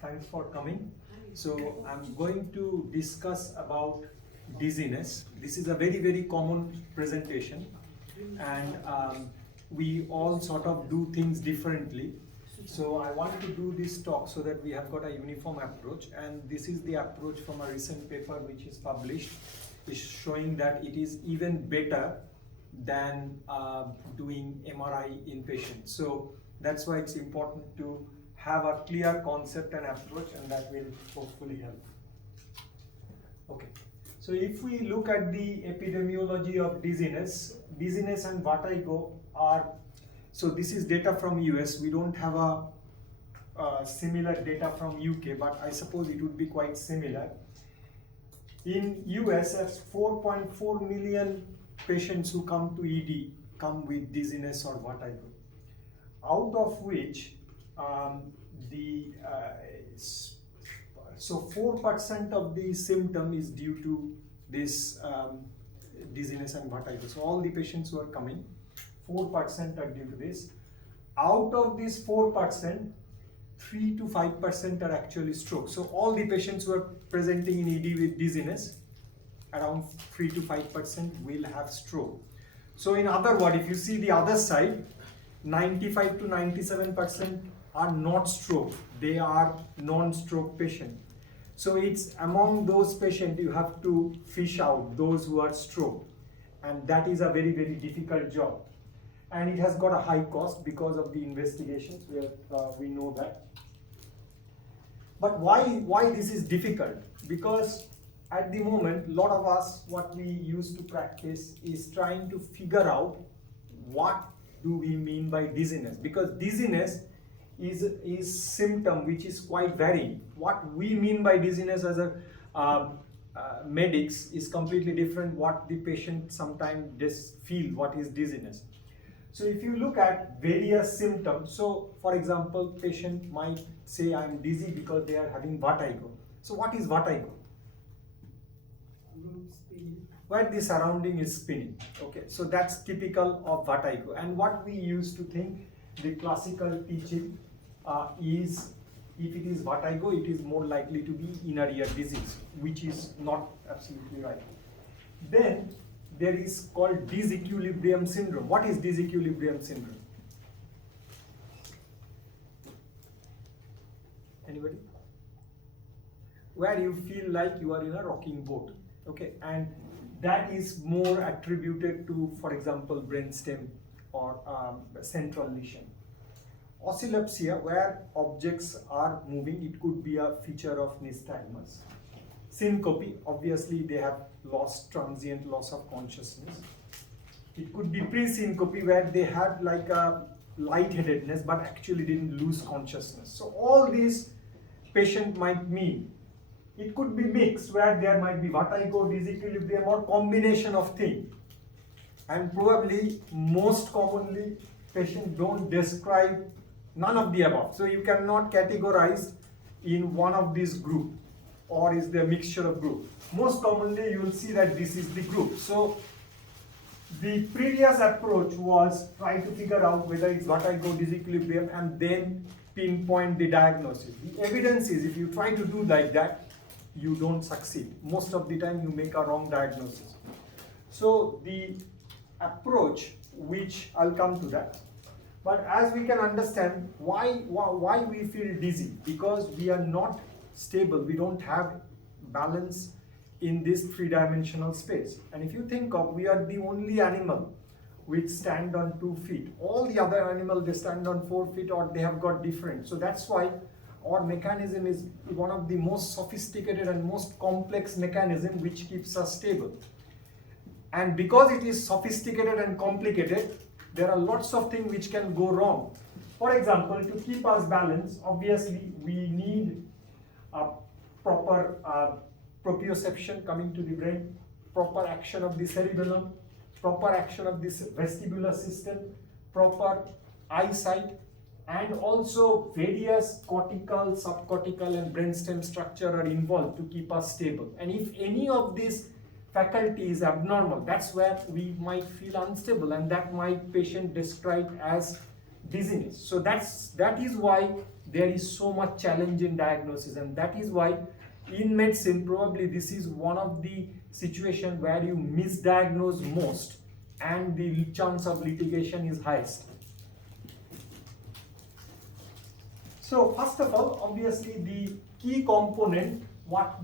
Thanks for coming. So I'm going to discuss about dizziness. This is a very common presentation, and we all sort of do things differently. So I want to do this talk so that we have got a uniform approach, and this is the approach from a recent paper which is published, is showing that it is even better than doing MRI in patients. So that's why it's important to have a clear concept and approach, and that will hopefully help. Okay, so if we look at the epidemiology of dizziness and vertigo are, so this is data from US. We don't have a similar data from UK, but I suppose it would be quite similar. In US, that's 4.4 million patients who come to ED come with dizziness or vertigo, out of which so 4% of the symptom is due to this dizziness and vertigo. So all the patients who are coming, 4% are due to this. Out of this 4%, 3 to 5% are actually stroke. So all the patients who are presenting in ED with dizziness, around 3 to 5% will have stroke. So in other words, if you see the other side, 95 to 97% are not stroke, they are non-stroke patient. So it's among those patients you have to fish out those who are stroke, and that is a very difficult job, and it has got a high cost because of the investigations where we know that. But why this is difficult? Because at the moment, a lot of us, what we used to practice is trying to figure out what do we mean by dizziness, because dizziness is symptom which is quite varied. What we mean by dizziness as a medics is completely different what the patient sometimes feel what is dizziness. So if you look at various symptoms, so for example, patient might say I'm dizzy because they are having vertigo. So what is vertigo? Where the surrounding is spinning. Okay, so that's typical of vertigo. And what we used to think, the classical teaching is, if it is vertigo, it is more likely to be inner ear disease, which is not absolutely right. Then there is called disequilibrium syndrome. What is disequilibrium syndrome? Anybody? Where you feel like you are in a rocking boat. Okay, and that is more attributed to, for example, brainstem or central lesion. Oscillopsia, where objects are moving, it could be a feature of nystagmus. Syncope, obviously they have transient loss of consciousness. It could be pre-syncope, where they had like a lightheadedness but actually didn't lose consciousness. So all these patient might mean. It could be mixed, where there might be vertigo, disequilibrium, or combination of things. And probably most commonly patients don't describe none of the above. So you cannot categorize in one of these group, or is there a mixture of group. Most commonly you will see that this is the group. So the previous approach was try to figure out whether it's vertigo, disequilibrium, and then pinpoint the diagnosis. The evidence is if you try to do like that, you don't succeed. Most of the time you make a wrong diagnosis. So the approach, which I'll come to that, but as we can understand why we feel dizzy, because we are not stable, we don't have balance in this three-dimensional space. And if you think of, we are the only animal which stand on 2 feet. All the other animals, they stand on 4 feet, or they have got different. So that's why our mechanism is one of the most sophisticated and most complex mechanism which keeps us stable. And because it is sophisticated and complicated, there are lots of things which can go wrong. For example, to keep us balanced, obviously we need a proper proprioception coming to the brain, proper action of the cerebellum, proper action of this vestibular system, proper eyesight, and also various cortical, subcortical, and brainstem structure are involved to keep us stable. And if any of these faculty is abnormal, that's where we might feel unstable, and that might patient describe as dizziness. So that is why there is so much challenge in diagnosis, and that is why in medicine probably this is one of the situation where you misdiagnose most and the chance of litigation is highest. So first of all, obviously the key component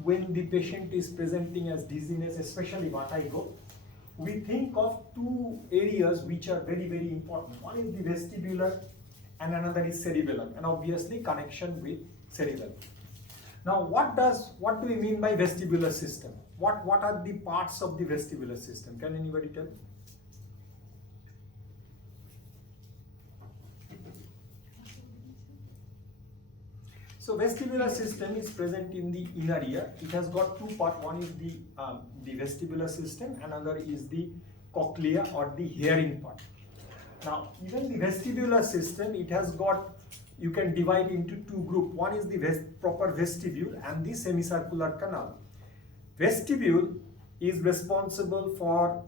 when the patient is presenting as dizziness, especially vertigo, we think of two areas which are very, very important. One is the vestibular and another is cerebellum, and obviously connection with cerebellum. Now what do we mean by vestibular system? What are the parts of the vestibular system? Can anybody tell? So vestibular system is present in the inner ear. It has got two parts. One is the vestibular system, another is the cochlea or the hearing part. Now even the vestibular system, it has got, you can divide into two groups. One is the proper vestibule and the semicircular canal. Vestibule is responsible for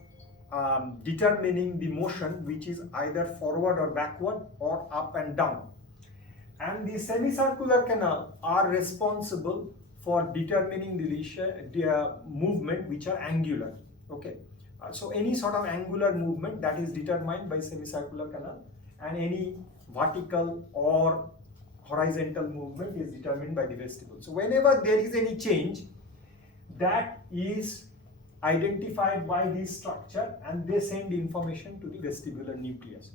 determining the motion, which is either forward or backward or up and down. And the semicircular canal are responsible for determining the movement which are angular. Okay, so any sort of angular movement that is determined by semicircular canal, and any vertical or horizontal movement is determined by the vestibule. So whenever there is any change, that is identified by this structure and they send information to the vestibular nucleus.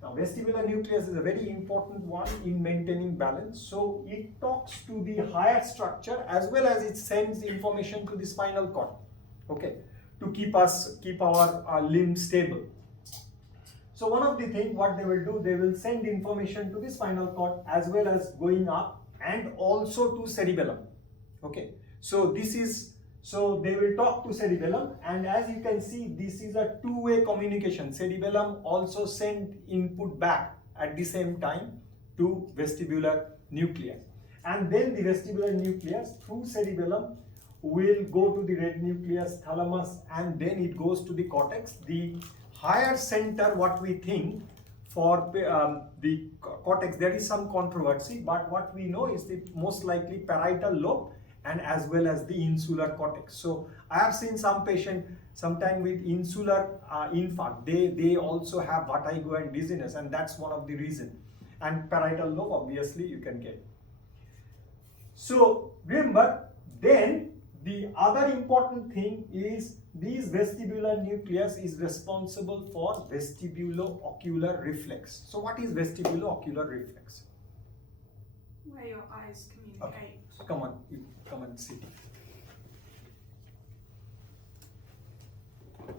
Now vestibular nucleus is a very important one in maintaining balance. So it talks to the higher structure as well as it sends information to the spinal cord, okay, to keep our limbs stable. So one of the things what they will do, they will send information to the spinal cord as well as going up and also to cerebellum. Okay, so they will talk to cerebellum, and as you can see, this is a two-way communication. Cerebellum also send input back at the same time to vestibular nucleus, and then the vestibular nucleus through cerebellum will go to the red nucleus, thalamus, and then it goes to the cortex. The higher center, what we think for the cortex, there is some controversy, but what we know is the most likely parietal lobe and as well as the insular cortex. So I have seen some patient sometime with insular infarct, they also have vertigo and dizziness, and that's one of the reason. And parietal lobe, obviously you can get. So remember, then the other important thing is this vestibular nucleus is responsible for vestibulo-ocular reflex. So what is vestibulo-ocular reflex? Where your eyes communicate. Okay. Come on, you come and sit.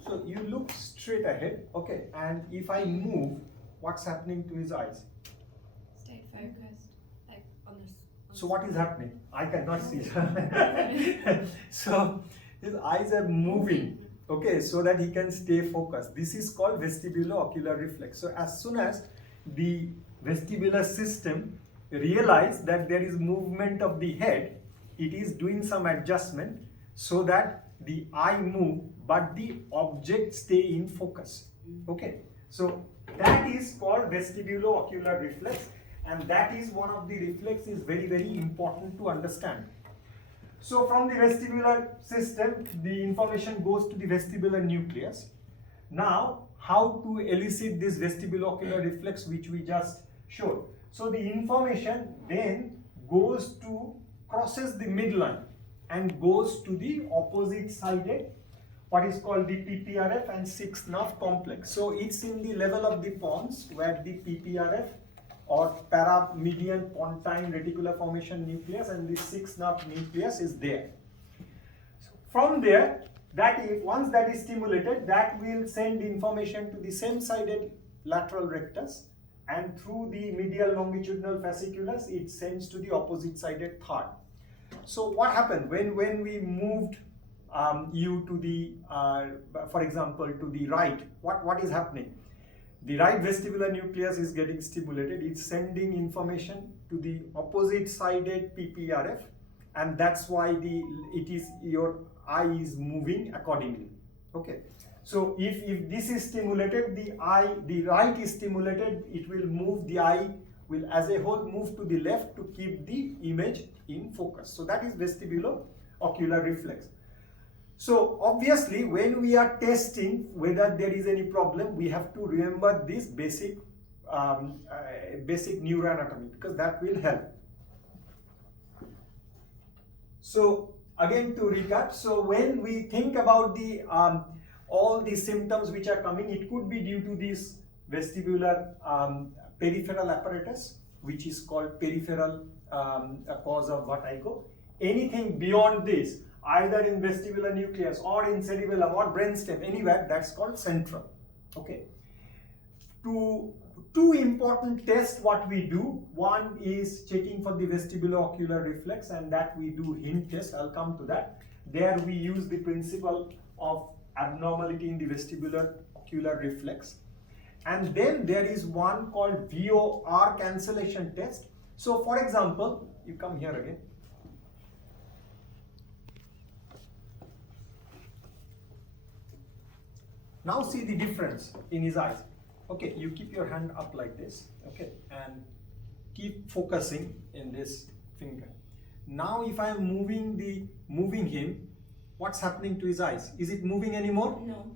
So you look straight ahead, okay, and if I move, what's happening to his eyes? Stay focused, like on this. So what is happening? I cannot see. So his eyes are moving, okay, so that he can stay focused. This is called vestibulo-ocular reflex. So as soon as the vestibular system realize that there is movement of the head, it is doing some adjustment so that the eye move but the object stay in focus. Okay, so that is called vestibulo-ocular reflex, and that is one of the reflexes very, very important to understand. So from the vestibular system, the information goes to the vestibular nucleus. Now how to elicit this vestibulo-ocular reflex which we just showed. So the information then crosses the midline and goes to the opposite sided, what is called the PPRF and sixth nerve complex. So it's in the level of the pons where the PPRF or paramedian pontine reticular formation nucleus and the sixth nerve nucleus is there. So from there, once that is stimulated, that will send information to the same sided lateral rectus, and through the medial longitudinal fasciculus it sends to the opposite sided third. So what happened when we moved you to the for example to the right, what is happening? The right vestibular nucleus is getting stimulated, it's sending information to the opposite sided PPRF, and that's why your eye is moving accordingly. Okay, so if this is stimulated, the right is stimulated, it will move the eye will as a whole move to the left to keep the image in focus. So that is vestibulo-ocular reflex. So obviously when we are testing whether there is any problem, we have to remember this basic neuroanatomy, because that will help. So again, to recap, so when we think about the all the symptoms which are coming, it could be due to this vestibular peripheral apparatus, which is called peripheral cause of vertigo. Anything beyond this, either in vestibular nucleus or in cerebellum or brainstem, anywhere, that's called central. Okay. Two important tests what we do. One is checking for the vestibulo-ocular reflex, and that we do hint test. I'll come to that. There we use the principle of abnormality in the vestibular-ocular reflex. And then there is one called VOR cancellation test. So for example, you come here again. Now see the difference in his eyes. Okay, you keep your hand up like this, okay, and keep focusing in this finger. Now if I am moving him, what's happening to his eyes? Is it moving anymore? No.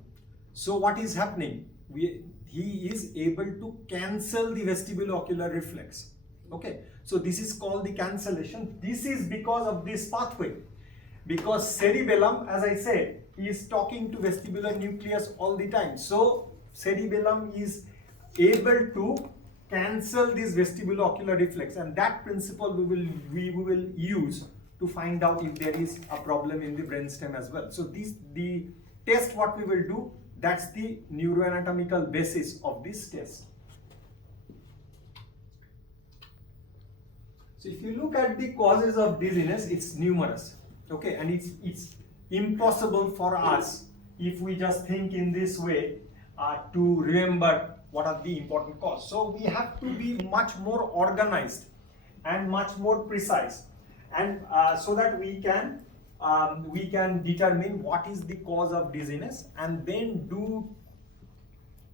So what is happening? He is able to cancel the vestibulo-ocular reflex. Okay, so this is called the cancellation. This is because of this pathway. Because cerebellum, as I said, is talking to vestibular nucleus all the time. So cerebellum is able to cancel this vestibulo-ocular reflex, and that principle we will use to find out if there is a problem in the brainstem as well. So the test what we will do, that's the neuroanatomical basis of this test. So if you look at the causes of dizziness, it's numerous. Okay, and it's impossible for us, if we just think in this way, to remember what are the important causes. So we have to be much more organized and much more precise, and so that we can determine what is the cause of dizziness, and then do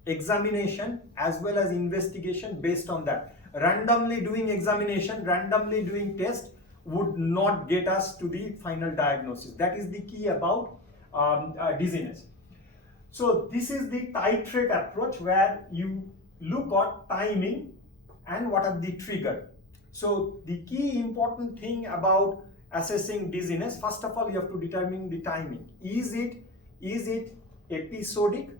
examination as well as investigation based on that. Randomly doing examination, randomly doing test would not get us to the final diagnosis. That is the key about dizziness. So this is the titrate approach, where you look at timing and what are the trigger. So the key important thing about assessing dizziness, first of all, you have to determine the timing. Is it episodic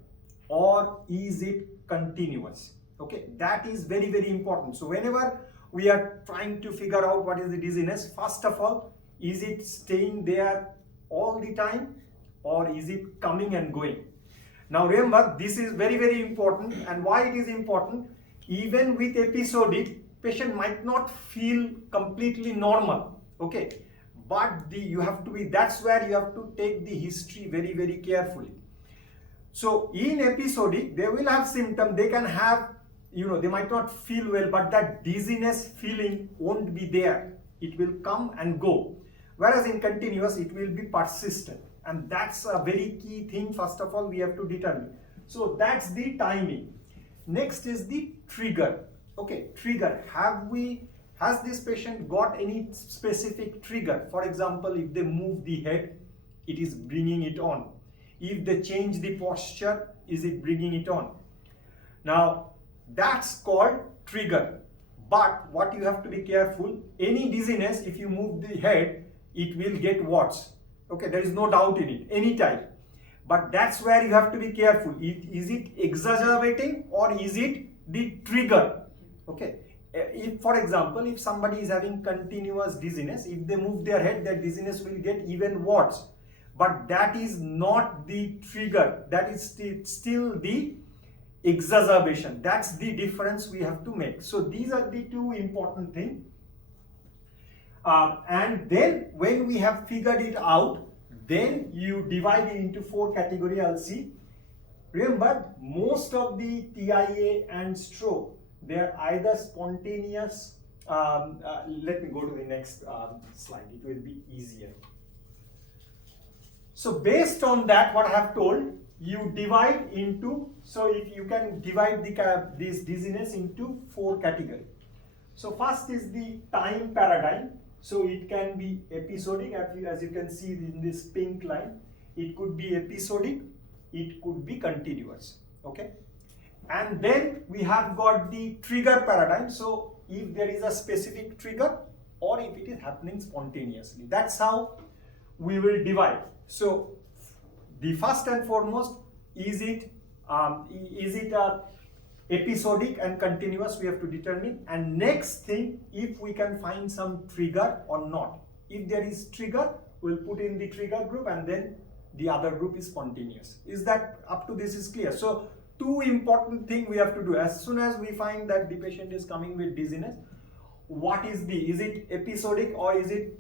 or is it continuous? Okay, that is very, very important. So whenever we are trying to figure out what is the dizziness, first of all, is it staying there all the time or is it coming and going? Now remember, this is very, very important. And why it is important? Even with episodic, patient might not feel completely normal. Okay, but you have to be, that's where you have to take the history very, very carefully. So in episodic, they will have symptoms. They can have, they might not feel well, but that dizziness feeling won't be there. It will come and go. Whereas in continuous, it will be persistent. And that's a very key thing, first of all, we have to determine. So that's the timing. Next is the trigger. Okay, trigger. Has this patient got any specific trigger? For example, if they move the head, it is bringing it on. If they change the posture, is it bringing it on? Now, that's called trigger. But what you have to be careful, any dizziness, if you move the head, it will get worse. Okay, there is no doubt in it, anytime. But that's where you have to be careful. Is it exacerbating or is it the trigger? Okay, if for example, if somebody is having continuous dizziness, if they move their head, their dizziness will get even worse. But that is not the trigger. That is still the exacerbation. That's the difference we have to make. So these are the two important things. And then when we have figured it out, then you divide it into 4 categories. I'll see. Remember, most of the TIA and stroke, they are either spontaneous. Let me go to the next slide. It will be easier. So based on that, what I have told, you divide into, so if you can divide this dizziness into 4 categories. So first is the time paradigm. So it can be episodic, as you can see in this pink line. It could be episodic, it could be continuous. Okay. And then we have got the trigger paradigm. So if there is a specific trigger or if it is happening spontaneously, that's how we will divide. So the first and foremost, is it episodic and continuous, we have to determine. And next thing, if we can find some trigger or not. If there is trigger, we'll put in the trigger group, and then the other group is spontaneous. Is that up to this is clear? So two important things we have to do. As soon as we find that the patient is coming with dizziness, what is it episodic or is it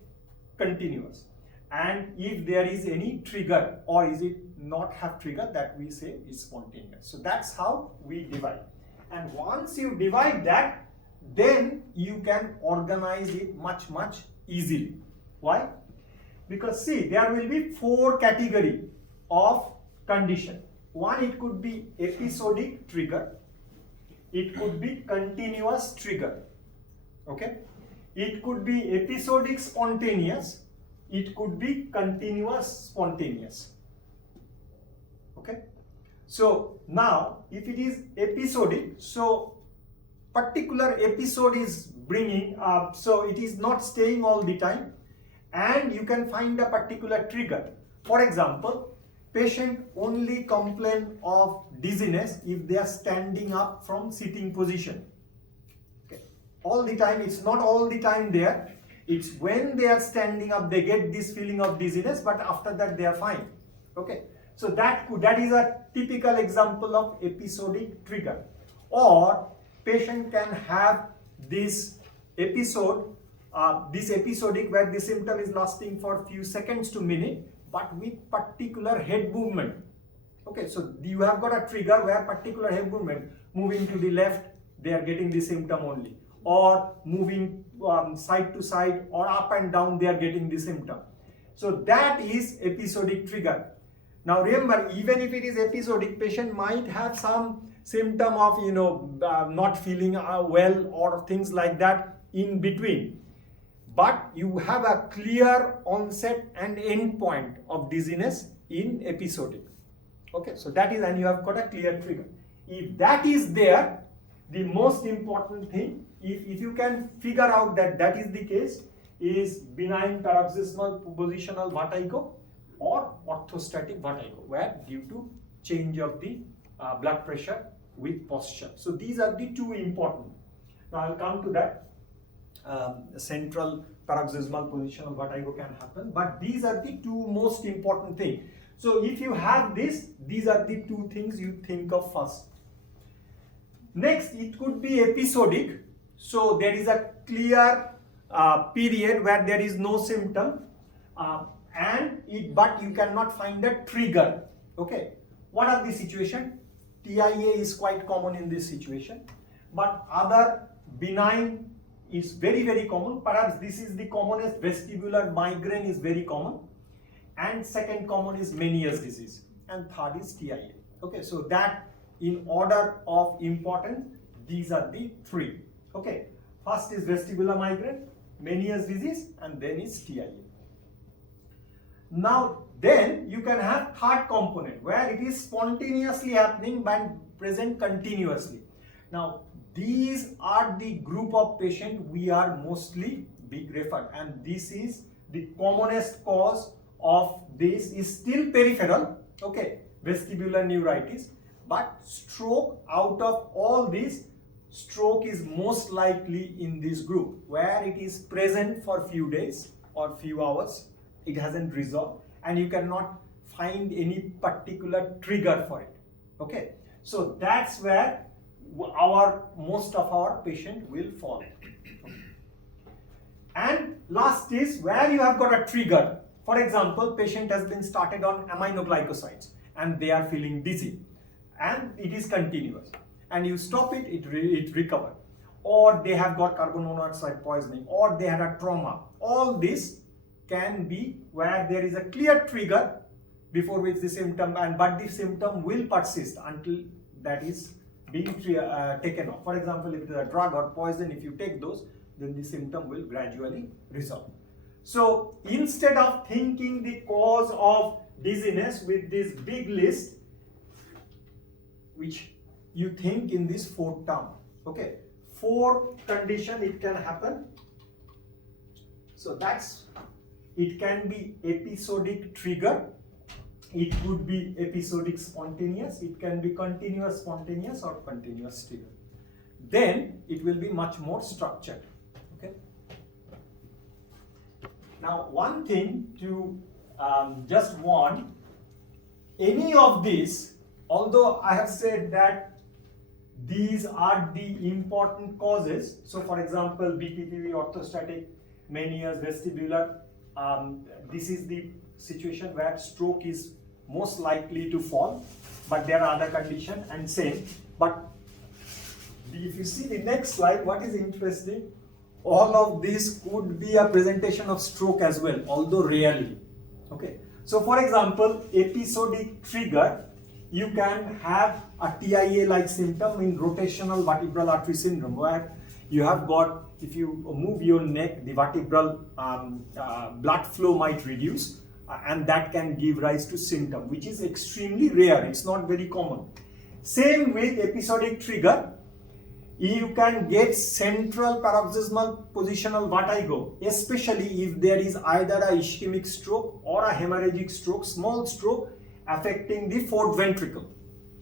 continuous? And if there is any trigger or is it not have trigger, that we say is spontaneous. So that's how we divide. And once you divide that, then you can organize it much easily. Why? Because see, there will be 4 categories of condition. One, it could be episodic trigger. It could be continuous trigger. Okay? It could be episodic spontaneous. It could be continuous spontaneous. Okay? So now, if it is episodic, so particular episode is bringing up, so it is not staying all the time, and you can find a particular trigger. For example, patient only complain of dizziness if they are standing up from sitting position. Okay. All the time, it's not all the time there. It's when they are standing up, they get this feeling of dizziness, but after that they are fine. Okay. So that is a typical example of episodic trigger. Or patient can have this episodic where the symptom is lasting for a few seconds to minute, but with particular head movement. Okay, so you have got a trigger where particular head movement, moving to the left, they are getting the symptom only, or moving side to side or up and down, they are getting the symptom. So that is episodic trigger. Now remember, even if it is episodic, patient might have some symptom of not feeling well or things like that in between. But you have a clear onset and end point of dizziness in episodic. Okay, so that is, and you have got a clear trigger. If that is there, the most important thing, if you can figure out that is the case, is benign paroxysmal positional vertigo or orthostatic vertigo, where due to change of the blood pressure with posture. So these are the two important. Now I'll come to that. Central paroxysmal positional vertigo can happen, but these are the two most important things. So if you have this, these are the two things you think of first. Next, it could be episodic. So there is a clear period where there is no symptom, but you cannot find a trigger. Okay, what are the situation? TIA is quite common in this situation, but other benign is very common. Perhaps this is the commonest. Vestibular migraine is very common, and second common is Meniere's disease, and third is TIA. Okay, so that in order of importance, these are the three. Okay, first is vestibular migraine, Meniere's disease, and then is TIA. Now then you can have third component where it is spontaneously happening but present continuously. Now these are the group of patient we are mostly being referred, and this is the commonest cause of this is still peripheral, okay, vestibular neuritis, but stroke, out of all this, stroke is most likely in this group where it is present for few days or few hours, it hasn't resolved, and you cannot find any particular trigger for it. Okay, so that's where most of our patient will fall. And last is where you have got a trigger. For example, patient has been started on aminoglycosides and they are feeling dizzy, and it is continuous, and you stop it, it recovers, or they have got carbon monoxide poisoning, or they had a trauma. All this can be where there is a clear trigger before which the symptom, but the symptom will persist until that is being taken off. For example, if it is a drug or poison, if you take those, then the symptom will gradually resolve. So instead of thinking the cause of dizziness with this big list, which you think in this 4 term, okay, 4 condition it can happen. So that's, it can be episodic trigger, it could be episodic spontaneous, it can be continuous spontaneous or continuous trigger. Then it will be much more structured. Okay. Now one thing to just warn, any of these, although I have said that these are the important causes, so for example BPPV, orthostatic, Meniere's, vestibular, this is the situation where stroke is most likely to fall, but there are other conditions and same. But if you see the next slide, what is interesting, all of this could be a presentation of stroke as well, although rarely. Okay, so for example, episodic trigger, you can have a TIA-like symptom in rotational vertebral artery syndrome, where you have got, if you move your neck, the vertebral blood flow might reduce, and that can give rise to symptom, which is extremely rare. It's not very common. Same with episodic trigger, you can get central paroxysmal positional vertigo, especially if there is either a ischemic stroke or a hemorrhagic stroke, small stroke affecting the fourth ventricle.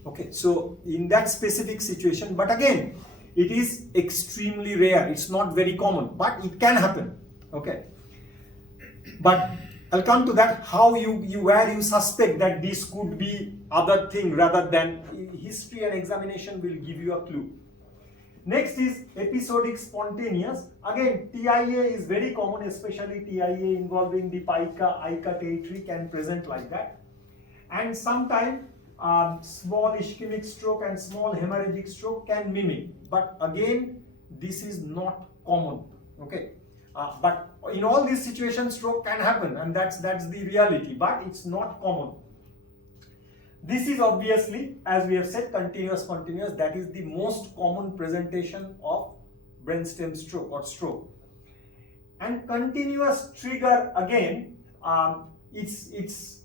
Okay, so in that specific situation, but again, it is extremely rare. It's not very common, but it can happen. Okay, but I'll come to that, how where you suspect that this could be other thing rather than history, and examination will give you a clue. Next is episodic spontaneous. Again, TIA is very common, especially TIA involving the pica, ICA territory can present like that. And sometimes small ischemic stroke and small hemorrhagic stroke can mimic, but again, this is not common. Okay, but in all these situations, stroke can happen, and that's the reality, but it's not common. This is obviously, as we have said, continuous spontaneous. That is the most common presentation of brainstem stroke or stroke. And continuous trigger, again, it's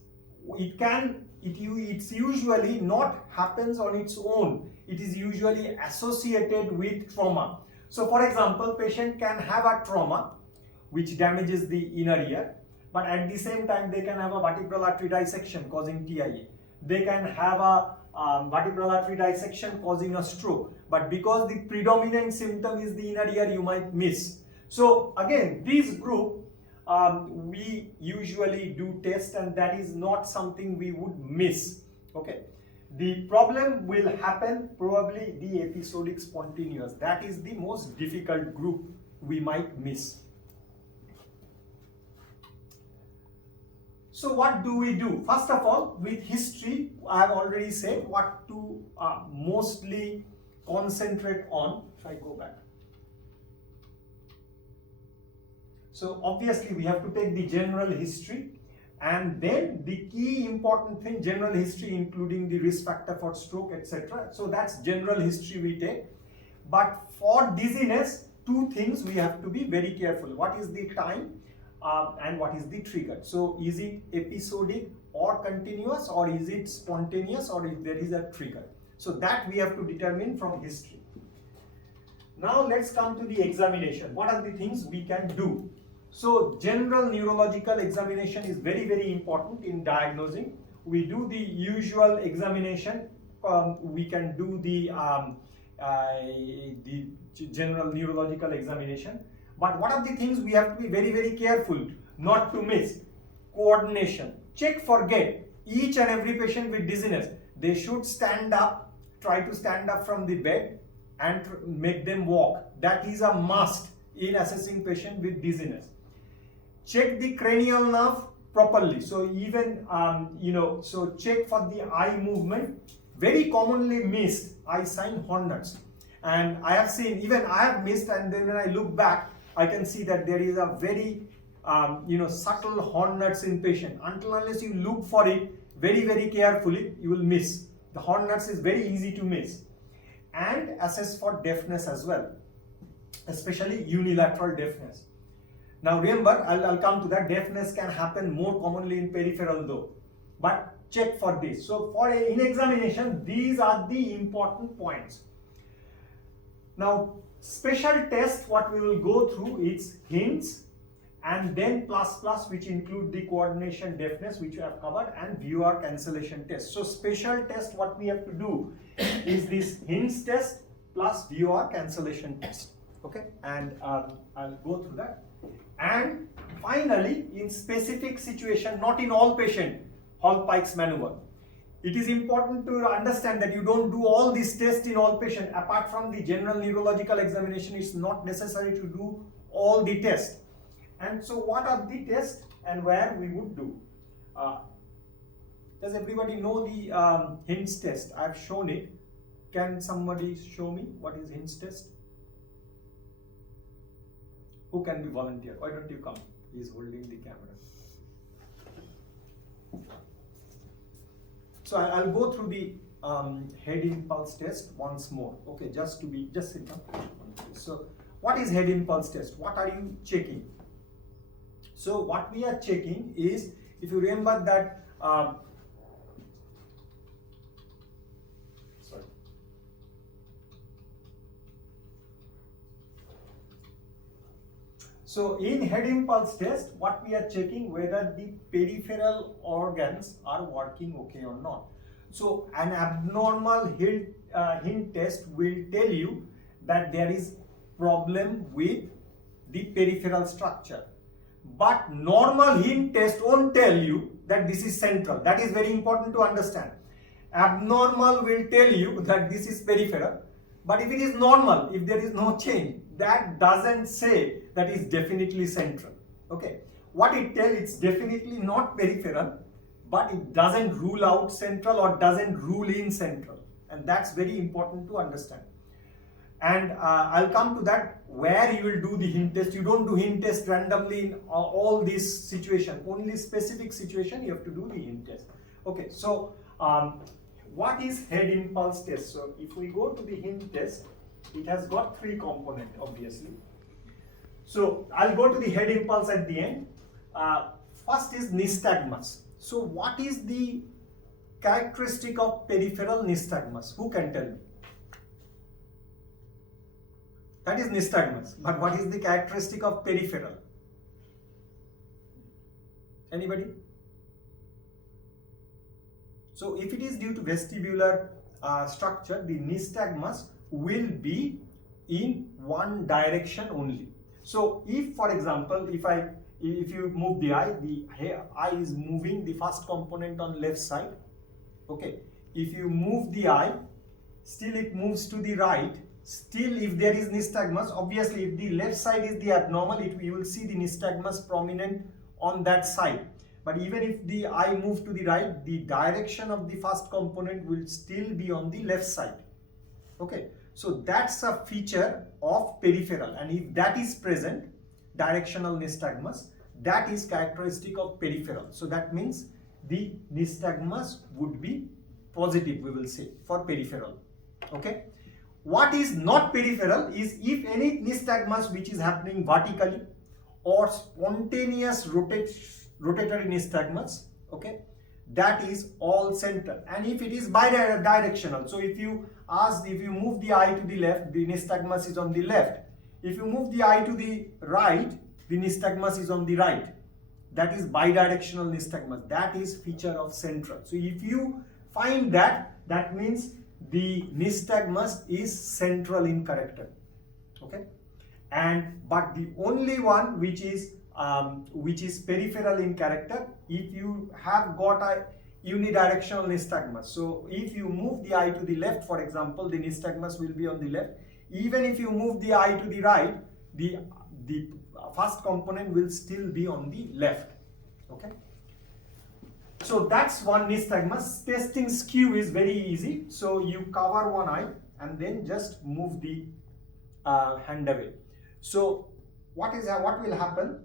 usually not happens on its own. It is usually associated with trauma. So for example, patient can have a trauma which damages the inner ear, but at the same time they can have a vertebral artery dissection causing TIA. They can have a vertebral artery dissection causing a stroke, but because the predominant symptom is the inner ear, you might miss. So again, this group, we usually do test, and that is not something we would miss. Okay, the problem will happen probably the episodic spontaneous. That is the most difficult group we might miss. So what do we do? First of all, with history, I have already said what to mostly concentrate on. If I go back. So obviously we have to take the general history, and then the key important thing, general history including the risk factor for stroke, etc. So that's general history we take. But for dizziness, 2 things we have to be very careful. What is the time and what is the trigger? So is it episodic or continuous, or is it spontaneous, or if there is a trigger? So that we have to determine from history. Now let's come to the examination. What are the things we can do? So general neurological examination is very, very important in diagnosing. We do the usual examination. We can do the general neurological examination. But what are the things we have to be very, very careful not to miss? Coordination. Check, forget. Each and every patient with dizziness, they should stand up, try to stand up from the bed and make them walk. That is a must in assessing patient with dizziness. Check the cranial nerve properly. So even, so check for the eye movement. Very commonly missed, eye sign, Horner's. And I have seen, even I have missed, and then when I look back, I can see that there is a very, subtle Horner's in patient. Until unless you look for it very, very carefully, you will miss. The Horner's is very easy to miss. and assess for deafness as well, especially unilateral deafness. Now remember, I'll come to that. Deafness can happen more commonly in peripheral though, but check for this. So in examination, these are the important points. Now special test, what we will go through is hints, and then plus which include the coordination deafness, which we have covered, and viewer cancellation test. So special test, what we have to do is this hints test plus viewer cancellation test. Okay, and I'll go through that. And finally, in specific situation, not in all patient, Hall-Pike's maneuver. It is important to understand that you don't do all these tests in all patients. Apart from the general neurological examination, it's not necessary to do all the tests. And so what are the tests and where we would do? Does everybody know the hints test? I've shown it. Can somebody show me what is hints test? Who can be volunteer? Why don't you come? He's holding the camera. So I'll go through the head impulse test once more. Okay, just sit down. So what is head impulse test? What are you checking? So what we are checking is, if you remember that, so in head impulse test, what we are checking whether the peripheral organs are working okay or not. So an abnormal hint test will tell you that there is problem with the peripheral structure. But normal hint test won't tell you that this is central. That is very important to understand. Abnormal will tell you that this is peripheral. But if it is normal, if there is no change, that doesn't say that is definitely central. Okay. What it tells, it's definitely not peripheral, but it doesn't rule out central or doesn't rule in central. And that's very important to understand. And I'll come to that where you will do the hint test. You don't do hint test randomly in all these situations. Only specific situation you have to do the hint test. Okay, so what is head impulse test? So if we go to the hint test, it has got 3 components, obviously. So I'll go to the head impulse at the end. First is nystagmus. So what is the characteristic of peripheral nystagmus? Who can tell me? That is nystagmus. But what is the characteristic of peripheral? Anybody? So if it is due to vestibular structure, the nystagmus will be in one direction only. So if, for example, if you move the eye is moving the first component on left side. Okay. If you move the eye, still it moves to the right. Still, if there is nystagmus, obviously if the left side is the abnormal, you will see the nystagmus prominent on that side. But even if the eye moves to the right, the direction of the first component will still be on the left side. Okay, so that's a feature of peripheral, and if that is present, directional nystagmus, that is characteristic of peripheral. So that means the nystagmus would be positive, we will say, for peripheral. Okay. What is not peripheral is if any nystagmus which is happening vertically or spontaneous rotatory nystagmus, okay, that is all central. And if it is bidirectional, so if you move the eye to the left, the nystagmus is on the left. If you move the eye to the right, the nystagmus is on the right. That is bidirectional nystagmus. That is feature of central. So if you find that, that means the nystagmus is central in character. Okay, but the only one which is peripheral in character, if you have got a unidirectional nystagmus. So if you move the eye to the left, for example, the nystagmus will be on the left. Even if you move the eye to the right, the first component will still be on the left. Okay. So that's one nystagmus. Testing skew is very easy. So you cover one eye and then just move the hand away. So what will happen?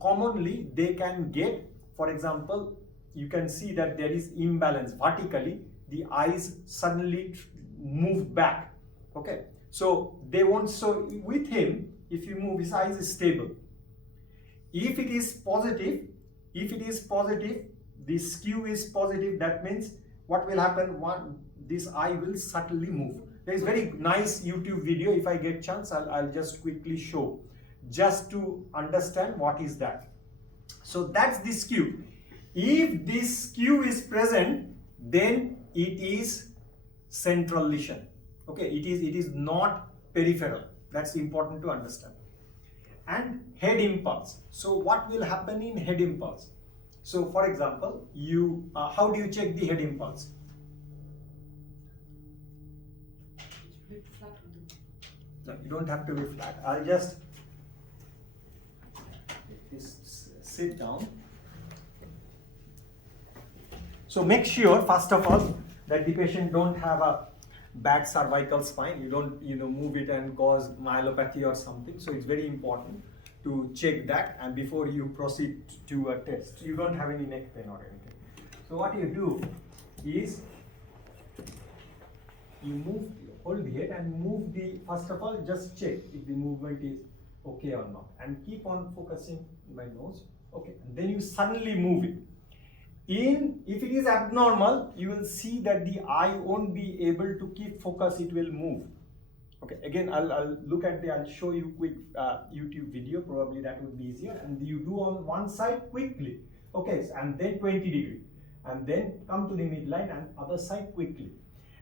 Commonly they can get, for example, you can see that there is imbalance vertically. The eyes suddenly move back. Okay, so they won't, so with him, if you move, his eyes is stable. If it is positive, the skew is positive, that means what will happen? This eye will subtly move. There is very nice YouTube video, if I get chance, I'll just quickly show, just to understand what is that. So that's the skew. If this skew is present, then it is central lesion. Okay, it is not peripheral. That's important to understand. And head impulse. So what will happen in head impulse? So for example, you how do you check the head impulse? No, you don't have to be flat. I'll just sit down. So make sure, first of all, that the patient don't have a bad cervical spine. You don't, move it and cause myelopathy or something. So it's very important to check that, and before you proceed to a test, you don't have any neck pain or anything. So what you do is you hold the head and move first of all, just check if the movement is okay or not, and keep on focusing my nose. Okay, and then you suddenly move it. If it is abnormal, you will see that the eye won't be able to keep focus, it will move. Okay, again, I'll show you quick YouTube video, probably that would be easier. And you do on one side quickly, okay, and then 20 degree, and then come to the midline and other side quickly,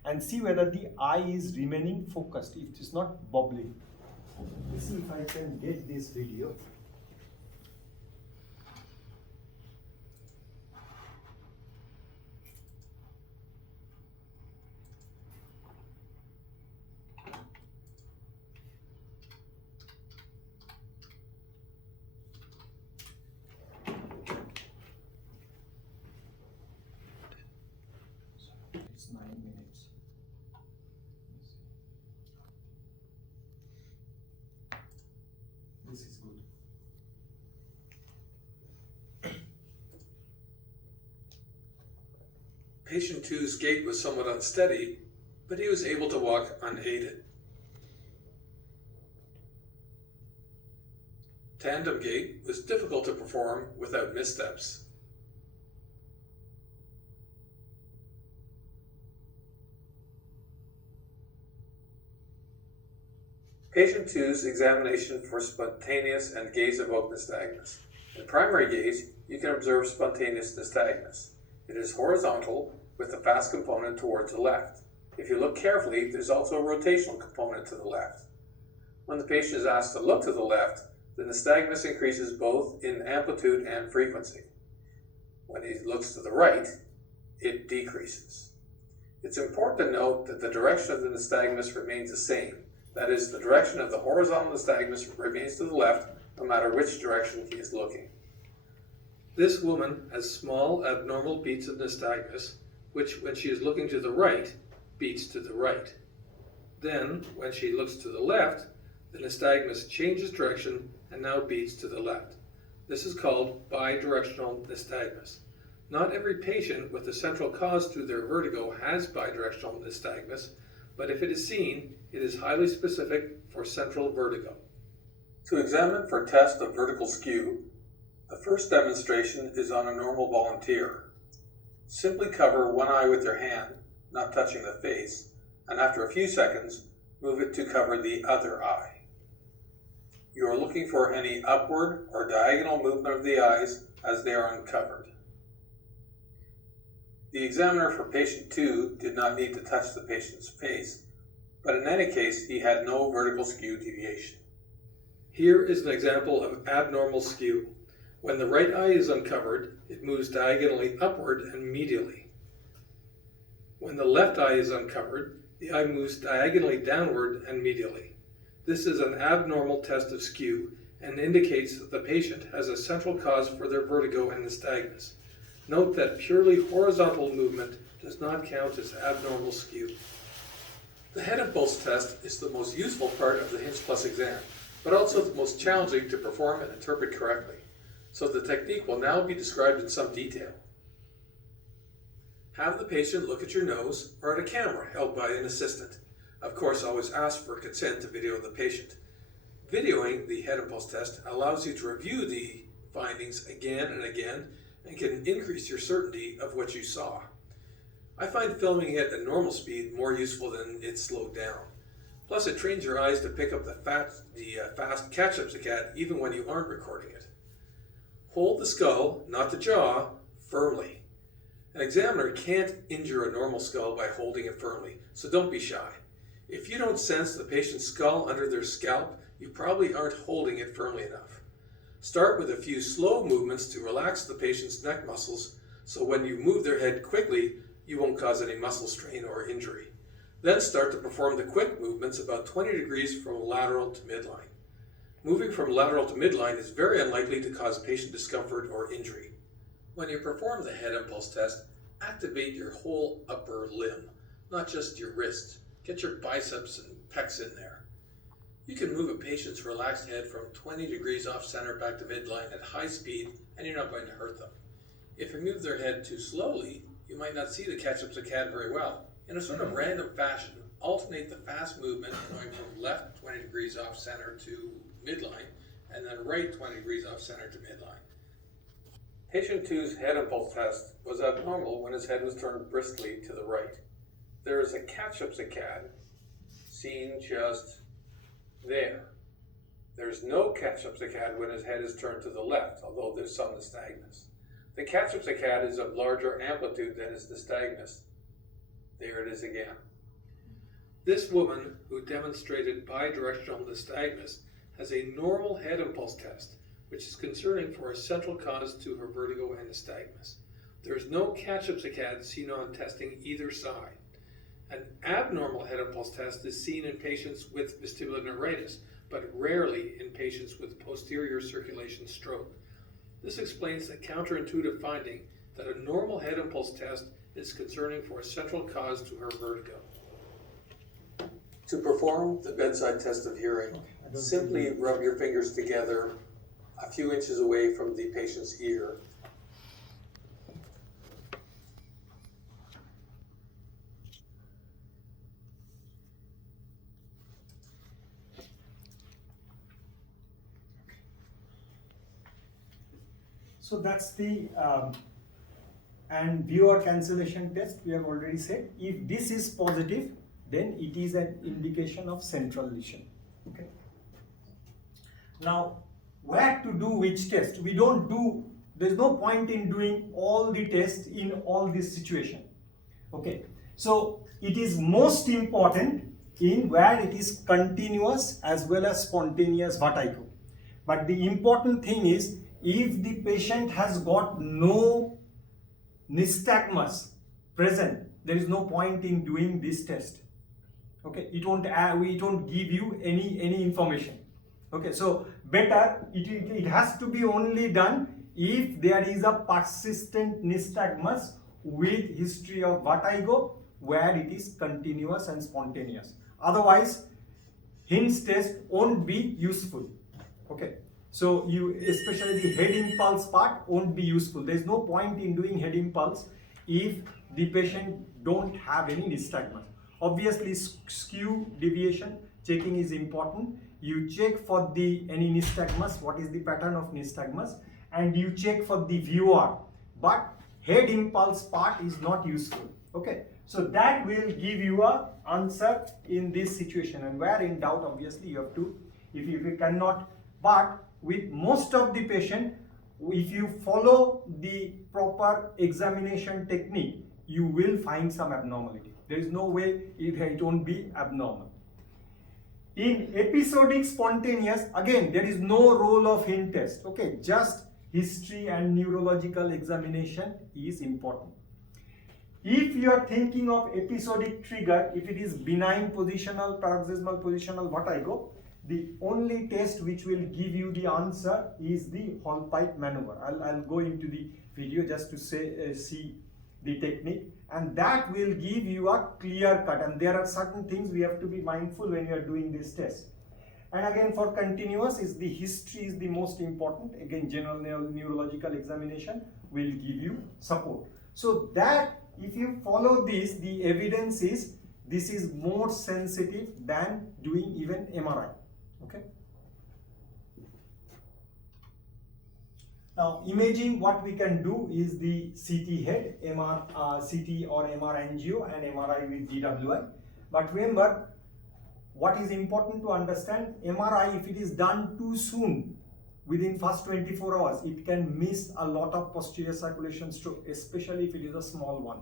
and see whether the eye is remaining focused, if it is not bobbling. Let's see if I can get this video. It's 9 minutes. This is good. Patient 2's gait was somewhat unsteady, but he was able to walk unaided. Tandem gait was difficult to perform without missteps. Patient 2's examination for spontaneous and gaze-evoked nystagmus. In primary gaze, you can observe spontaneous nystagmus. It is horizontal with the fast component towards the left. If you look carefully, there's also a rotational component to the left. When the patient is asked to look to the left, the nystagmus increases both in amplitude and frequency. When he looks to the right, it decreases. It's important to note that the direction of the nystagmus remains the same. That is, the direction of the horizontal nystagmus remains to the left no matter which direction he is looking. This woman has small abnormal beats of nystagmus, which when she is looking to the right, beats to the right. Then, when she looks to the left, the nystagmus changes direction and now beats to the left. This is called bidirectional nystagmus. Not every patient with a central cause to their vertigo has bidirectional nystagmus, but if it is seen, it is highly specific for central vertigo. To examine for test of vertical skew, the first demonstration is on a normal volunteer. Simply cover one eye with your hand, not touching the face, and after a few seconds, move it to cover the other eye. You are looking for any upward or diagonal movement of the eyes as they are uncovered. The examiner for patient 2 did not need to touch the patient's face, but in any case, he had no vertical skew deviation. Here is an example of abnormal skew. When the right eye is uncovered, it moves diagonally upward and medially. When the left eye is uncovered, the eye moves diagonally downward and medially. This is an abnormal test of skew and indicates that the patient has a central cause for their vertigo and nystagmus. Note that purely horizontal movement does not count as abnormal skew. The head and pulse test is the most useful part of the Hinge Plus exam, but also the most challenging to perform and interpret correctly. So the technique will now be described in some detail. Have the patient look at your nose or at a camera held by an assistant. Of course, always ask for consent to video the patient. Videoing the head impulse test allows you to review the findings again and again and can increase your certainty of what you saw. I find filming it at normal speed more useful than it slowed down. Plus, it trains your eyes to pick up the fast catch-up saccade even when you aren't recording it. Hold the skull, not the jaw, firmly. An examiner can't injure a normal skull by holding it firmly, so don't be shy. If you don't sense the patient's skull under their scalp, you probably aren't holding it firmly enough. Start with a few slow movements to relax the patient's neck muscles, so when you move their head quickly, you won't cause any muscle strain or injury. Then start to perform the quick movements about 20 degrees from lateral to midline. Moving from lateral to midline is very unlikely to cause patient discomfort or injury. When you perform the head impulse test, activate your whole upper limb, not just your wrist. Get your biceps and pecs in there. You can move a patient's relaxed head from 20 degrees off center back to midline at high speed, and you're not going to hurt them. If you move their head too slowly, you might not see the catch-up saccade very well. In a sort of random fashion, alternate the fast movement going from left 20 degrees off center to midline, and then right 20 degrees off center to midline. Patient 2's head impulse test was abnormal when his head was turned briskly to the right. There is a catch-up saccade seen just there. There's no catch-up saccade when his head is turned to the left, although there's some nystagmus. The catch-up saccade is of larger amplitude than his nystagmus. There it is again. This woman, who demonstrated bidirectional nystagmus, has a normal head impulse test, which is concerning for a central cause to her vertigo and nystagmus. There is no catch-up saccade seen on testing either side. An abnormal head impulse test is seen in patients with vestibular neuritis, but rarely in patients with posterior circulation stroke. This explains the counterintuitive finding that a normal head impulse test is concerning for a central cause to her vertigo. To perform the bedside test of hearing, simply rub your fingers together a few inches away from the patient's ear. So that's the and viewer cancellation test we have already said. If this is positive, then it is an indication of central lesion. Okay. Now, where to do which test? We don't do, there's no point in doing all the tests in all this situation. Okay. So it is most important in where it is continuous as well as spontaneous vertigo. But the important thing is, if the patient has got no nystagmus present, there is no point in doing this test. Okay, we don't give you any information. Okay, so better it has to be only done if there is a persistent nystagmus with history of vertigo where it is continuous and spontaneous. Otherwise, Hinds test won't be useful. Okay. So especially the head impulse part won't be useful. There is no point in doing head impulse if the patient don't have any nystagmus. Obviously, skew deviation checking is important. You check for any nystagmus, what is the pattern of nystagmus, and you check for the viewer. But head impulse part is not useful. Okay, so that will give you an answer in this situation. And where in doubt, obviously you have to, if you cannot, but with most of the patient, if you follow the proper examination technique, you will find some abnormality. There is no way it won't be abnormal. In episodic spontaneous, again, there is no role of Hinds test. Okay, just history and neurological examination is important. If you are thinking of episodic trigger, if it is benign positional, paroxysmal positional vertigo, the only test which will give you the answer is the Hall pipe maneuver. I'll go into the video just to see the technique, and that will give you a clear cut. And there are certain things we have to be mindful when you are doing this test. And again, for continuous, is the history is the most important. Again, general neurological examination will give you support. So that if you follow this, the evidence is this is more sensitive than doing even MRI. Okay. Now, imaging, what we can do is the CT head, CT or MR angio and MRI with DWI. But remember, what is important to understand, MRI, if it is done too soon, within first 24 hours, it can miss a lot of posterior circulation stroke, especially if it is a small one.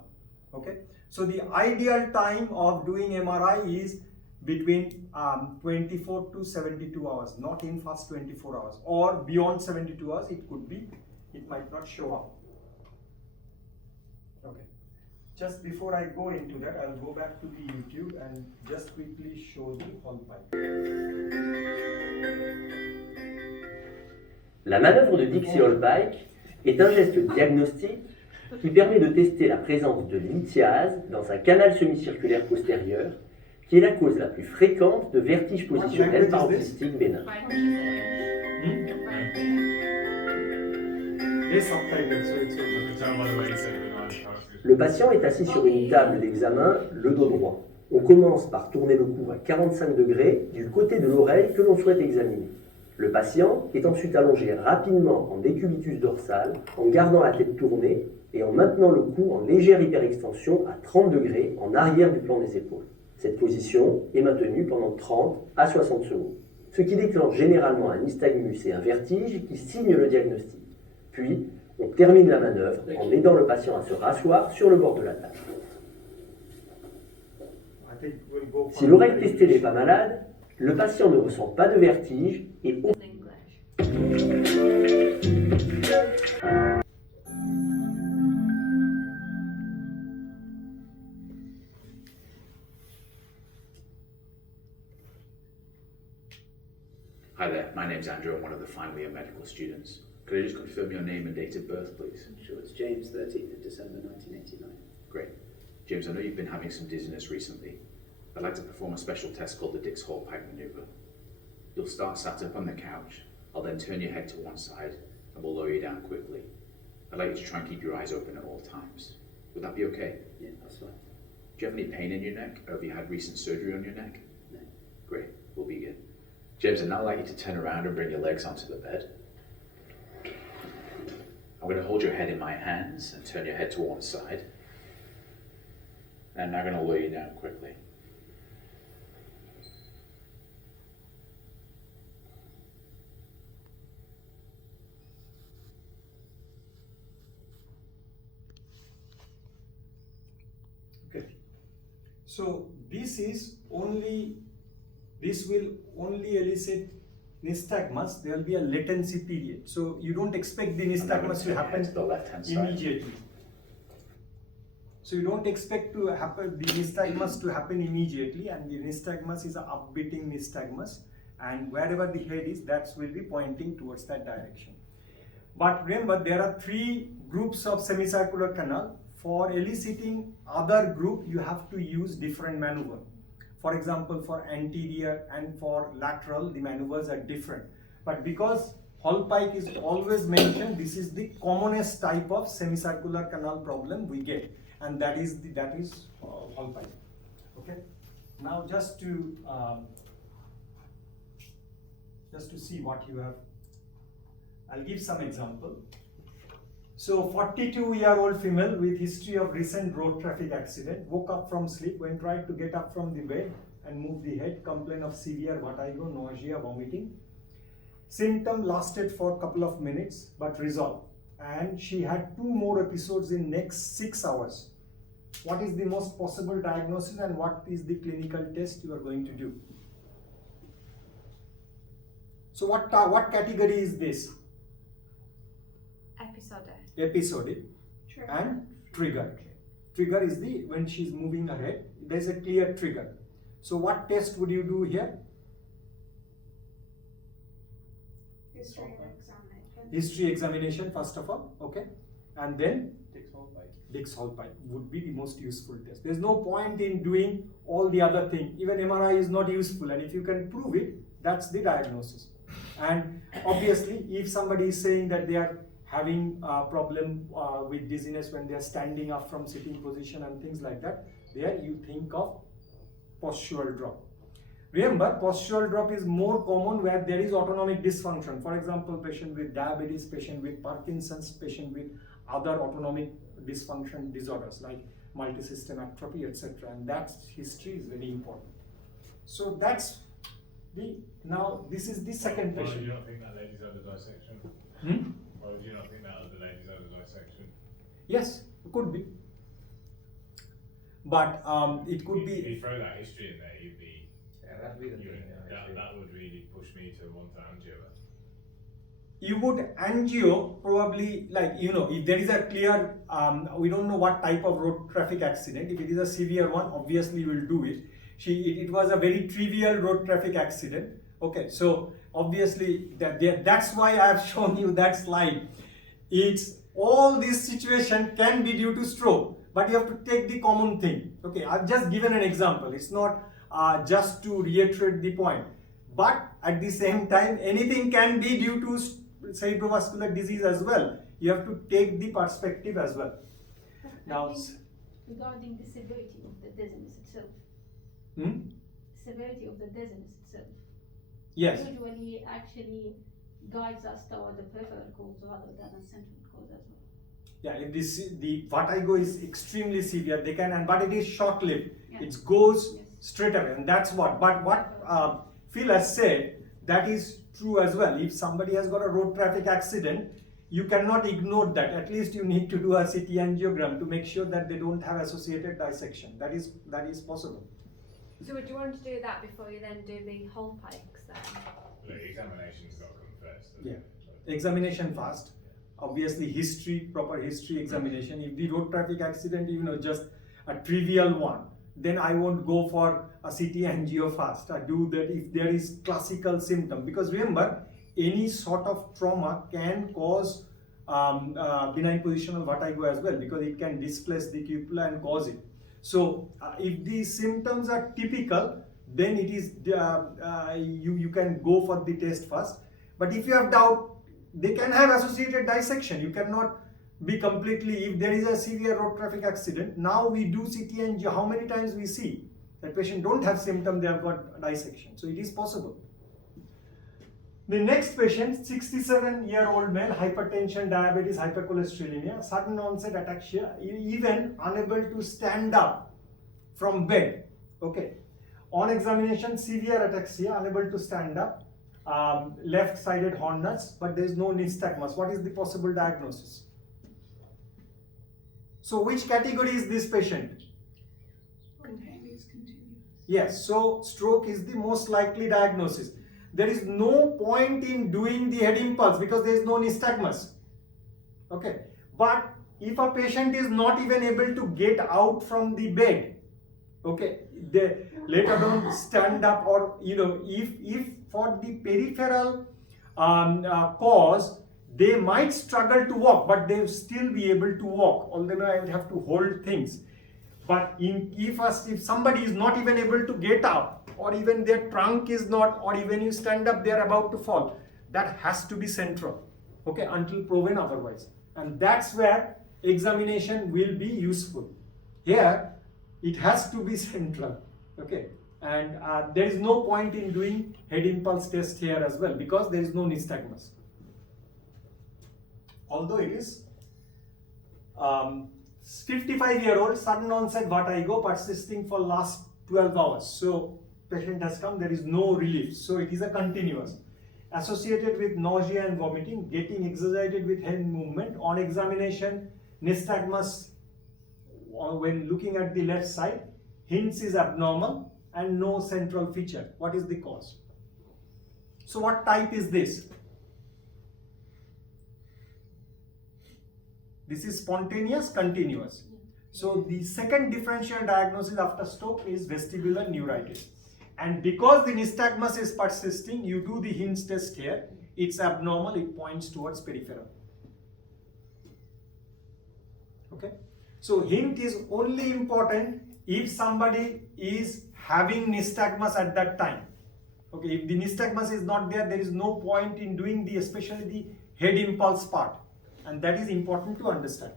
Okay. So the ideal time of doing MRI is between 24 to 72 hours, not in first 24 hours, or beyond 72 hours, it might not show up. Okay. Just before I go into that, I'll go back to the YouTube and just quickly show the whole pipe. La manœuvre de Dixie-Hallpike est un geste diagnostique qui permet de tester la présence de lithiase dans un canal semi-circulaire postérieur, qui est la cause la plus fréquente de vertige positionnel paroxystique bénin. Le patient est assis sur une table d'examen, le dos droit. On commence par tourner le cou à 45 degrés du côté de l'oreille que l'on souhaite examiner. Le patient est ensuite allongé rapidement en décubitus dorsal en gardant la tête tournée et en maintenant le cou en légère hyperextension à 30 degrés en arrière du plan des épaules. Cette position est maintenue pendant 30 à 60 secondes, ce qui déclenche généralement un nystagmus et un vertige qui signent le diagnostic. Puis, on termine la manœuvre en aidant le patient à se rasseoir sur le bord de la table. Si l'oreille testée n'est pas malade, le patient ne ressent pas de vertige et Hi there, my name's Andrew. I'm one of the final year medical students. Could I just confirm your name and date of birth, please? Sure, it's James, 13th of December 1989. Great. James, I know you've been having some dizziness recently. I'd like to perform a special test called the Dix-Hallpike maneuver. You'll start sat up on the couch. I'll then turn your head to one side and we'll lower you down quickly. I'd like you to try and keep your eyes open at all times. Would that be okay? Yeah, that's fine. Do you have any pain in your neck, or have you had recent surgery on your neck? No. Great, we'll be good. James, I'd now like you to turn around and bring your legs onto the bed. I'm going to hold your head in my hands and turn your head to one side. And I'm going to lower you down quickly. Okay. So this will only elicit nystagmus. There will be a latency period. So you don't expect the nystagmus to happen to the left-hand side. immediately. So you don't expect the nystagmus to happen immediately, and the nystagmus is a upbeating nystagmus, and wherever the head is, that will be pointing towards that direction. But remember, there are three groups of semicircular canal. For eliciting other group, you have to use different maneuver. For example, for anterior and for lateral, the maneuvers are different. But because Hallpike is always mentioned, this is the commonest type of semicircular canal problem we get, and that is Hallpike. Okay. Now just to see what you have, I'll give some example. So 42-year-old female with history of recent road traffic accident, woke up from sleep, when tried to get up from the bed and move the head, complained of severe vertigo, nausea, vomiting. Symptom lasted for a couple of minutes but resolved, and she had 2 more episodes in next 6 hours. What is the most possible diagnosis and what is the clinical test you are going to do? So what category is this? Episodic and trigger. Trigger is when she's moving her head. There's a clear trigger. So what test would you do here? History examination first of all, okay, and then Dix-Hallpike would be the most useful test. There's no point in doing all the other thing. Even MRI is not useful, and if you can prove it, that's the diagnosis. And obviously, if somebody is saying that they are having a problem with dizziness when they are standing up from sitting position and things like that, there you think of postural drop. Remember, postural drop is more common where there is autonomic dysfunction. For example, patient with diabetes, patient with Parkinson's, patient with other autonomic dysfunction disorders like multisystem atrophy, etc. And that history is very important. So that's now this is the second Why would patient. you not think that lady's had a dissection? Hmm? Why would you not think that other lady's had a dissection? Yes, could be. But it could If be. you throw that history in there, you'd be. Yeah, that'd be the you thing. know, Yeah, that would really push me to want to angio. You would angio probably, like, if there is a clear, we don't know what type of road traffic accident. If it is a severe one, obviously we will do it. It was a very trivial road traffic accident. Okay, so obviously that's why I have shown you that slide. It's all this situation can be due to stroke, but you have to take the common thing. Okay, I've just given an example. It's not just to reiterate the point, but at the same time, anything can be due to cerebrovascular disease as well. You have to take the perspective as well. Now, regarding the severity of the dizziness itself, severity of the dizziness itself, yes. usually actually guides us toward the peripheral cause rather than a central cause as well. Yeah, if the vertigo is extremely severe, they can, but it is short-lived. Yeah. It goes Yes. straight away, and that's what. But what Phil has said, that is true as well. If somebody has got a road traffic accident, you cannot ignore that. At least you need to do a CT angiogram to make sure that they don't have associated dissection. That is possible. So would you want to do that before you then do the whole pikes then? The examination's got to come first. doesn't Yeah. it? Examination first. Obviously, proper history examination. If the road traffic accident, just a trivial one, then I won't go for a CT angio first. I do that if there is classical symptom. Because remember, any sort of trauma can cause benign positional vertigo as well, because it can displace the cupula and cause it. So if the symptoms are typical, then it is you can go for the test first. But if you have doubt, they can have associated dissection. You cannot be completely, if there is a severe road traffic accident, now we do CT angio. How many times we see that patient don't have symptom, they have got dissection. So it is possible. The next patient, 67-year-old male, hypertension, diabetes, hypercholesterolemia, sudden onset ataxia, even unable to stand up from bed. Okay. On examination, severe ataxia, unable to stand up, left-sided horn nuts, but there is no nystagmus. What is the possible diagnosis? So which category is this patient? Spontaneous continuous. Yes, so stroke is the most likely diagnosis. There is no point in doing the head impulse because there is no nystagmus. Okay, but if a patient is not even able to get out from the bed, okay, they let alone stand up, or if for the peripheral cause, they might struggle to walk, but they will still be able to walk, although I will have to hold things. But if somebody is not even able to get up, or even their trunk is not, or even you stand up, they are about to fall, that has to be central, okay, until proven otherwise. And that's where examination will be useful. Here, it has to be central, okay. And there is no point in doing head impulse test here as well, because there is no nystagmus. Although it is 55-year-old, sudden onset vertigo persisting for last 12 hours. So patient has come, there is no relief. So it is a continuous. Associated with nausea and vomiting, getting exaggerated with hand movement. On examination, nystagmus when looking at the left side, hinge is abnormal and no central feature. What is the cause? So what type is this? This is spontaneous, continuous. So the second differential diagnosis after stroke is vestibular neuritis. And because the nystagmus is persisting, you do the hinge test here. It's abnormal, it points towards peripheral. Okay. So hint is only important if somebody is having nystagmus at that time. Okay, if the nystagmus is not there, there is no point in doing especially the head impulse part. And that is important to understand.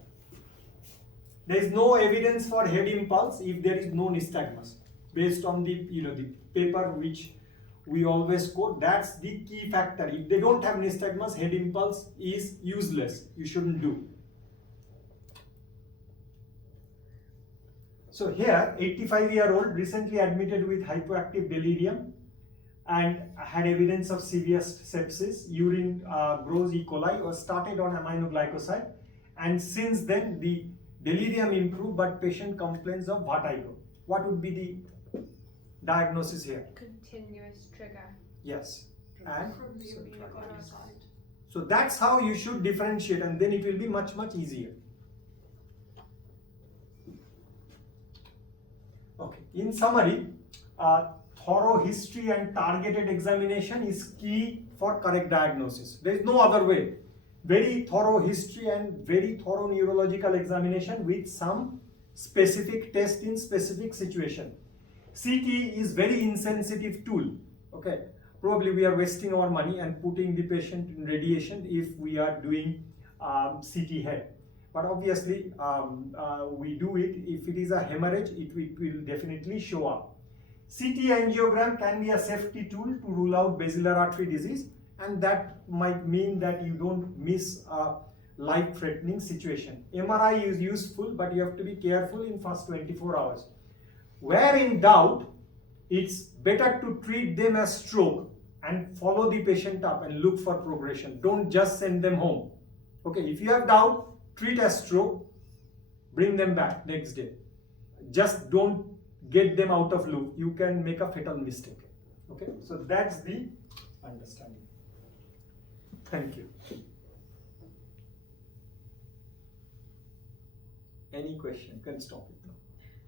There is no evidence for head impulse if there is no nystagmus. based on the the paper which we always quote. That's the key factor. If they don't have nystagmus, head impulse is useless. You shouldn't do. So here, 85-year-old recently admitted with hypoactive delirium and had evidence of severe sepsis, urine grows E. coli, was started on aminoglycoside, and since then the delirium improved, but patient complains of vertigo. What would be the diagnosis here? Continuous trigger. Yes. And From the aminoglycoside. so that's how you should differentiate, and then it will be much easier. Okay. In summary, thorough history and targeted examination is key for correct diagnosis. There is no other way. Very thorough history and very thorough neurological examination with some specific test in specific situation. CT is very insensitive tool. Okay, probably we are wasting our money and putting the patient in radiation if we are doing CT head. But obviously we do it. If it is a hemorrhage, it will definitely show up. CT angiogram can be a safety tool to rule out basilar artery disease, and that might mean that you don't miss a life-threatening situation. MRI is useful, but you have to be careful in first 24 hours. Where in doubt, it's better to treat them as stroke and follow the patient up and look for progression. Don't just send them home. Okay, if you have doubt, treat as stroke, bring them back next day. Just don't get them out of loop. You can make a fatal mistake. Okay, so that's the understanding. Thank you. Any question? Can stop it.